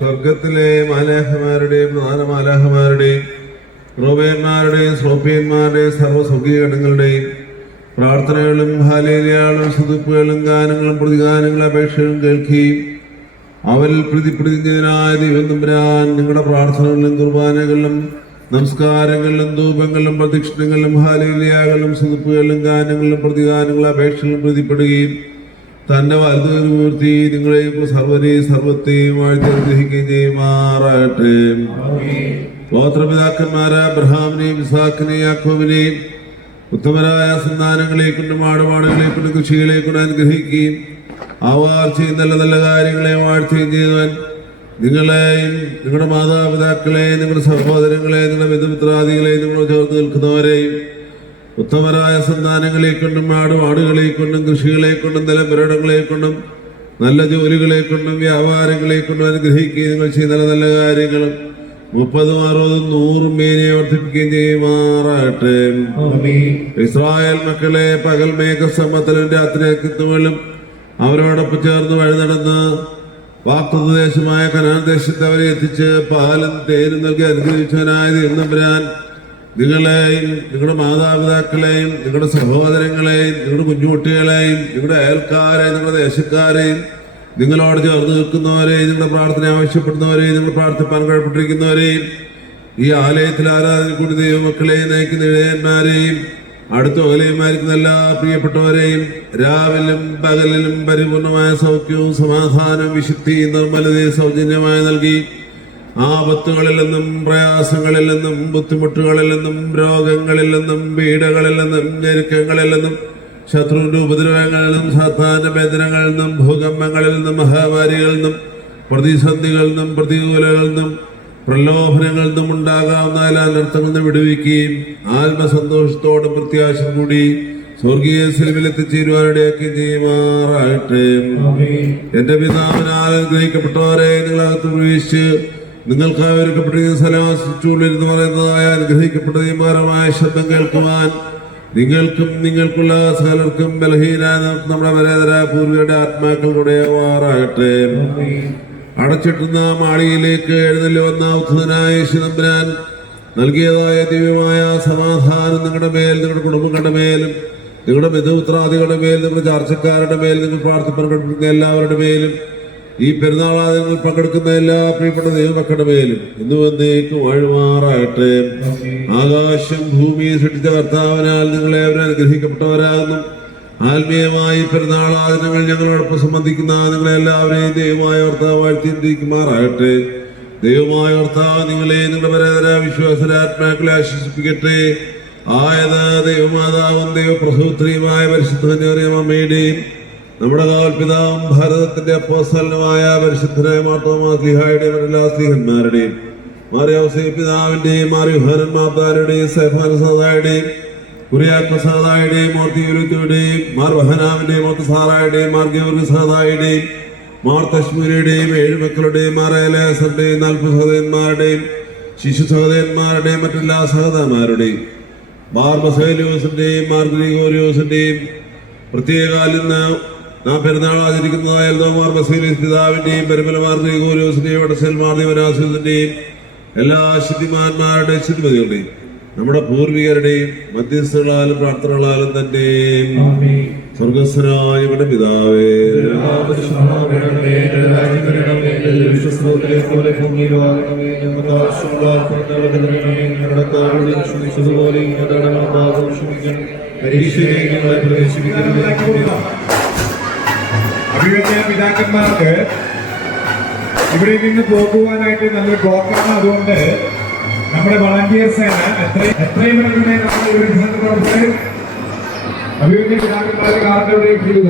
സ്വർഗത്തിലെ മാലാഖമാരുടെയും പ്രധാന മാലാഖമാരുടെയും റോബേന്മാരുടെയും ശ്രോപ്യന്മാരുടെയും സർവ്വസ്വർഗീയങ്ങളുടെയും പ്രാർത്ഥനകളും ഹാലേലുയാകളും സ്തുതിപ്പുകളും ഗാനങ്ങളും പ്രതിഗാനങ്ങളും അപേക്ഷകളും കേൾക്കുകയും അവരിൽ പ്രതിജ്ഞനായ ദൈവം തമ്പുരാൻ നിങ്ങളുടെ പ്രാർത്ഥനകളിലും കുർബാനകളിലും നമസ്കാരങ്ങളിലും ധൂപങ്ങളിലും പ്രദക്ഷിണങ്ങളിലും ഹാലേലുയാകളും സ്തുതിപ്പുകളിലും ഗാനങ്ങളിലും പ്രതിഗാനങ്ങളും അപേക്ഷകളും പ്രതിപ്പെടുകയും തന്റെ വലുതൂർത്തി നിങ്ങളെ സർവത്തെയും വാഴ്ത്തിഗ്രഹിക്കുകയും ചെയ്യുമാറാകട്ടെ. ഗോത്രപിതാക്കന്മാരായ അബ്രഹാമിനെയും ഇസ്ഹാക്കിനെയും യാക്കോബിനെയും ഉത്തമരായ സന്താനങ്ങളെ കൊണ്ടും ആടുപാടുകളെ കൊണ്ടും കൃഷികളെ കൊണ്ട് അനുഗ്രഹിക്കുകയും അവർ ചെയ്യുന്ന നല്ല നല്ല കാര്യങ്ങളെ വാഴ്ത്തുകയും ചെയ്തവൻ നിങ്ങളെയും നിങ്ങളുടെ മാതാപിതാക്കളെയും നിങ്ങളുടെ സഹോദരങ്ങളെ നിങ്ങളുടെ ബന്ധുമിത്രാദികളെയും നിങ്ങൾ ചേർത്ത് നിൽക്കുന്നവരെയും ഉത്തമരായ സന്താനങ്ങളെ കൊണ്ടും ആടുകളെ കൊണ്ടും കൃഷികളെ കൊണ്ടും നിലപുരടങ്ങളെ കൊണ്ടും നല്ല ജോലികളെ കൊണ്ടും വ്യാപാരങ്ങളെ കൊണ്ടും അനുഗ്രഹിക്കുകയും നിങ്ങൾ ചെയ്യുന്ന നല്ല നല്ല കാര്യങ്ങളും 30, 60, 100 മേനെ വർദ്ധിപ്പിക്കുകയും ചെയ്യുമാറാകട്ടെ. ഇസ്രായേൽ മക്കളെ പകൽ മേഘസമതലും രാത്രി അക്കിത്തുകളും അവരോടൊപ്പം ചേർന്ന് വഴി നടന്ന് വാഗ്ദത്തദേശമായ കനാൻ ദേശത്ത് അവരെ എത്തിച്ച് പാലും തേനും നൽകി അനുഗ്രഹിച്ചവനായ ദൈവം തമ്പുരാൻ നിങ്ങളെയും നിങ്ങളുടെ മാതാപിതാക്കളെയും നിങ്ങളുടെ സഹോദരങ്ങളെയും നിങ്ങളുടെ കുഞ്ഞുകുട്ടികളെയും നിങ്ങളുടെ അയൽക്കാരെയും നിങ്ങളുടെ ദേശക്കാരെയും നിങ്ങളോട് ചേർന്ന് നിൽക്കുന്നവരെയും നിങ്ങളുടെ പ്രാർത്ഥന ആവശ്യപ്പെടുന്നവരെയും നിങ്ങൾ പ്രാർത്ഥിപ്പാൻ കഴിപ്പെട്ടിരിക്കുന്നവരെയും ഈ ആലയത്തിൽ ആരാധന കൂടി ദൈവമക്കളെയും നയിക്കുന്ന ഇടയന്മാരെയും അടുത്ത അകലയന്മാരിക്കുന്ന എല്ലാ പ്രിയപ്പെട്ടവരെയും രാവിലും പകലിലും പരിപൂർണമായ സൗഖ്യവും സമാധാനവും വിശുദ്ധിയും നിർമ്മലതയും സൗജന്യമായി നൽകി ആപത്തുകളിൽ നിന്നും പ്രയാസങ്ങളിൽ നിന്നും ബുദ്ധിമുട്ടുകളിൽ നിന്നും രോഗങ്ങളിൽ നിന്നും പീഡകളിൽ നിന്നും ഞെരുക്കങ്ങളിൽ നിന്നും ശത്രുവിന്റെ ഉപദ്രവങ്ങളിൽ നിന്നും സാത്താന്റെ ബന്ധനങ്ങളിൽ നിന്നും ഭൂകമ്പങ്ങളിൽ നിന്നും മഹാമാരികളിൽ നിന്നും പ്രതിസന്ധികളിൽ നിന്നും പ്രതികൂലങ്ങളിൽ നിന്നും പ്രലോഭനങ്ങളിൽ നിന്നും ഉണ്ടാകാവുന്ന എല്ലാ അനർത്ഥങ്ങളിൽ നിന്നും വിടുവിക്കുകയും ആത്മസന്തോഷത്തോടും പ്രത്യാശ കൂടി സ്വർഗീയ സിൽവിൽ എത്തിച്ചേരുവാനിടയാക്കുകയും ചെയ്യുമാറാകട്ടെ. എന്റെ പിതാവിനാൽ അനുഗ്രഹിക്കപ്പെട്ടവരെ നിങ്ങളകത്ത് പ്രവേശിച്ച് നിങ്ങൾക്ക് ഒരുക്കപ്പെട്ടിരിക്കുന്ന സ്ഥലമാസിച്ചുകൊണ്ടിരുന്നു പറയുന്നതായ അനുഗ്രഹിക്കപ്പെട്ട നിയമാരമായ ശബ്ദം കേൾക്കുവാൻ നിങ്ങൾക്കും നിങ്ങൾക്കുള്ള സകലർക്കും ബലഹീനായ നമ്മുടെ പരേതരായ പൂർവികരുടെ ആത്മാക്കൾ കൂടെയാകട്ടെ. അടച്ചിട്ടുന്ന മാളികയിലേക്ക് എഴുന്നള്ളി വന്ന ഉദ്ധതനായ യേശുതമ്പുരാൻ നൽകിയതായ ദിവ്യമായ സമാധാനം നിങ്ങളുടെ മേൽ, നിങ്ങളുടെ കുടുംബങ്ങളുടെ മേലും, നിങ്ങളുടെ ബന്ധുമിത്രാദികളുടെ മേൽ, നിങ്ങളുടെ ചാർച്ചക്കാരുടെ മേൽ, നിങ്ങൾ പ്രാർത്ഥിപ്പാൻ കഴിപ്പിക്കുന്ന എല്ലാവരുടെ മേലും, ഈ പെരുന്നാളാദികൾ പങ്കെടുക്കുന്ന എല്ലാ പ്രിയപ്പെട്ട ദൈവമക്കളുടെ മേലും ഇന്നു വന്നേക്കും വാഴുമാറാകട്ടെ. ആകാശം ഭൂമിയെ സൃഷ്ടിച്ച കർത്താവിനാൽ നിങ്ങളെ അവരെ അനുഗ്രഹിക്കപ്പെട്ടവരാകുന്നു. ആത്മീയമായി പെരുന്നാൾ ആചരണങ്ങൾ ഞങ്ങളോടൊപ്പം സംബന്ധിക്കുന്ന നിങ്ങളെല്ലാവരെയും ദൈവമായ കർത്താവ് വാഴ്ത്തിയിരിക്കുമാറാകട്ടെ. ദൈവമായ കർത്താവ് നിങ്ങളെ നിങ്ങളുടെ പരേതര വിശ്വാസരാത്മാക്കളെ ആശ്വസിപ്പിക്കട്ടെ. ആയത് ദൈവമാതാവും ദൈവപ്രസൂത്രിയുമായ പരിശുദ്ധ അമ്മയുടെയും നമ്മുടെ കാൽപിതാവും ഭാരതത്തിന്റെ അപ്പോസ്തലനുമായ പരിശുദ്ധനായ മാർത്തോമാ സ്ലീഹായുടെയും എല്ലാ സ്ലീഹന്മാരുടെയും മാറിയൗസേപ്പ് പിതാവിന്റെയും മാറിയുഹാനൻ മാതാരുടെയും സെഫാനസാദായുടെയും കുറിയാക്കസാദായുടെയും മോർത്തിയുരുത്തിയുടെയും മാർ വഹനാവിന്റെയും മോർത്തസാറായുടെയും മാർ ഗൗരസാദായുടെയും മാർ തശ്മീരുടെയും 7 മക്കളുടെയും മാർ ഏലേസറിന്റെയും 40 സഹോദരന്മാരുടെയും ശിശു സഹോദരന്മാരുടെയും മറ്റെല്ലാ സഹോദരന്മാരുടെയും മാർ ബസേലിയോസിന്റെയും മാർ ഗ്രിഗോരിയോസിന്റെയും പ്രത്യേകാൽ ഇന്ന് നാം പെരുന്നാൾ ആചരിക്കുന്നതായ മാർ ബസേലിയോസ് പിതാവിന്റെയും പെരുമല മാർ ഗ്രിഗോരിയോസിന്റെയും വടസേൽ മാർ ദിവനാസിന്റെയും എല്ലാ ശുദ്ധിമാന്മാരുടെയും ശുദ്ധിമതികളുടെയും നമ്മുടെ പൂർവികരുടെയും മധ്യസ്ഥകളാലും പ്രാർത്ഥനകളാലും തന്നെ സ്വർഗസ്വനായ നമ്മുടെ പിതാവേ, അഭിവന്യ പിതാക്കന്മാർക്ക് ഇവിടെ നിന്ന് പോകുവാനായിട്ട് നല്ലൊരു ബ്ലോക്കാണ്. അതുകൊണ്ട് നമ്മുടെ വളണ്ടിയേഴ്സ് എത്രയും പെട്ടെന്ന് നമ്മുടെ ഇവിടെ പ്രവർത്തകർ അഭിവന്യ പിതാക്കന്മാരുടെ കാർഡ് എവിടെ ഇടുക.